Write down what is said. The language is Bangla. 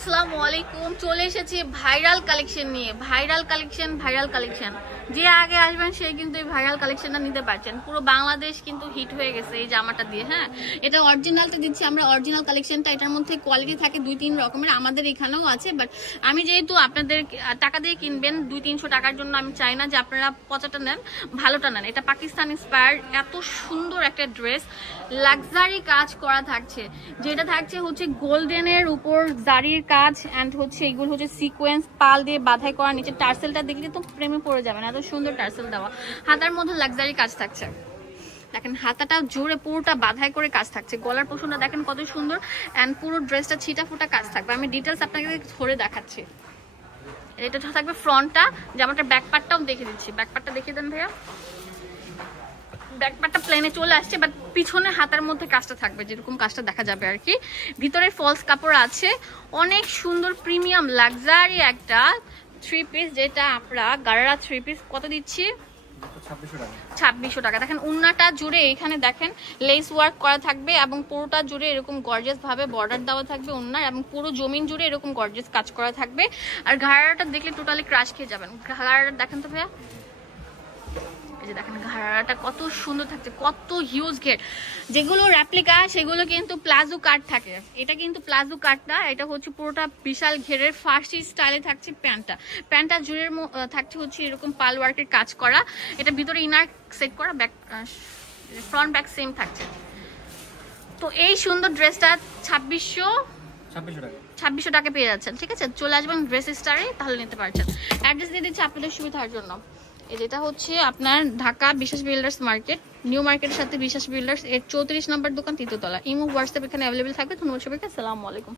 আসসালামু আলাইকুম। চলে এসেছি ভাইরাল কালেকশন নিয়ে। ভাইরাল কালেকশন যে আগে আসবেন সে কিন্তু এই ভাইরাল কালেকশনটা নিতে পারছেন। পুরো বাংলাদেশ কিন্তু হিট হয়ে গেছে এই জামাটা দিয়ে। হ্যাঁ, এটা অরিজিনালটা দিচ্ছি আমরা, অরিজিনাল কালেকশনটা। এটার মধ্যে কোয়ালিটি থাকে 2-3 রকমের, আমাদের এখানেও আছে। বাট আমি যেহেতু আপনাদের টাকা দিয়ে কিনবেন 200-300 টাকার জন্য, আমি চাই না যে আপনারা পচাটা নেন, ভালোটা নেন। এটা পাকিস্তান ইন্সপায়ার্ড এত সুন্দর একটা ড্রেস, লাক্সারি কাজ করা থাকছে। যেটা থাকছে হচ্ছে গোল্ডেনের উপর জারির কাজ, এন্ড হচ্ছে এগুলো হচ্ছে সিকোয়েন্স পাল দিয়ে বাঁধাই করা। নিচে টার্সেলটা দেখলে তো প্রেমে পড়ে যাবেন, এত সুন্দর টার্সেল দেওয়া। হাতার মধ্যে লাক্সারি কাজ থাকছে, দেখেন হাতাটা জোরে পুরোটা বাঁধাই করে কাজ থাকছে। গলার পোষণটা দেখেন কত সুন্দর, এন্ড পুরো ড্রেসটা ছিটা ফুটা কাজ থাকবে। আমি ডিটেলস আপনাকে ধরে দেখাচ্ছি। এটা থাকবে ফ্রন্টটা, জামাটার ব্যাক পার্টটাও দেখে দিচ্ছি। ব্যাক পার্টটা দেখিয়ে দেন ভাইয়া। ব্যাকপার্টটা প্লেনে চলে আসছে, বাট পিছনে হাতার মধ্যে কাজটা থাকবে, যেরকম কাজটা দেখা যাবে আর কি। ভিতরে ফলস কাপড় আছে, অনেক সুন্দর প্রিমিয়াম লাক্সারি একটা 3 পিস, যেটা আমরা গারারা 3 পিস কত দিচ্ছি? 2600 টাকা। দেখেন উন্নাটা জুড়ে এখানে দেখেন লেস ওয়ার্ক করা থাকবে, এবং পুরোটা জুড়ে এরকম গর্জিয়াস ভাবে বর্ডার দেওয়া থাকবে উন্নার, এবং পুরো জমিন জুড়ে এরকম গর্জিয়াস কাজ করা থাকবে। আর ঘাড়াটা দেখলে টোটালি ক্রাশ খেয়ে যাবেন। ঘাড়াটা দেখেন তো ভাইয়া, এই যে দেখেন ঘাড়াটা কত সুন্দর থাকছে, কত হিউজ ঘের। যেগুলো রেপ্লিকা সেগুলো কিন্তু প্লাজো কাট থাকে, এটা কিন্তু প্লাজো কাট না, এটা হচ্ছে পুরোটা বিশাল ঘেরের ফার্সি স্টাইলে থাকছে। প্যান্টটা জুড়ের থাকছে হচ্ছে এরকম পাল ওয়ার্কের কাজ করা। এটা ভিতরে ইনার সেট করা, ব্যাক ফ্রন্ট ব্যাক সেম থাকছে। তো এই সুন্দর ড্রেসটা 2600 টাকা পেয়ে যাচ্ছেন। ঠিক আছে, চলে আসবেন ড্রেস স্টারে, তাহলে নিতে পারছেন। অ্যাড্রেস দিয়ে দিচ্ছি আপনাদের সুবিধার জন্য। যেটা হচ্ছে আপনার ঢাকা বিশ্বাস বিল্ডার্স মার্কেট, নিউ মার্কেটের সাথে বিশ্বাস বিল্ডার্স এর 34 নম্বর দোকান, 3য় তলা। ইমো হোয়াটসঅ্যাপ এখানে অ্যাভেলেবল থাকবে। ধন্যবাদ সবাইকে, আসসালামু আলাইকুম।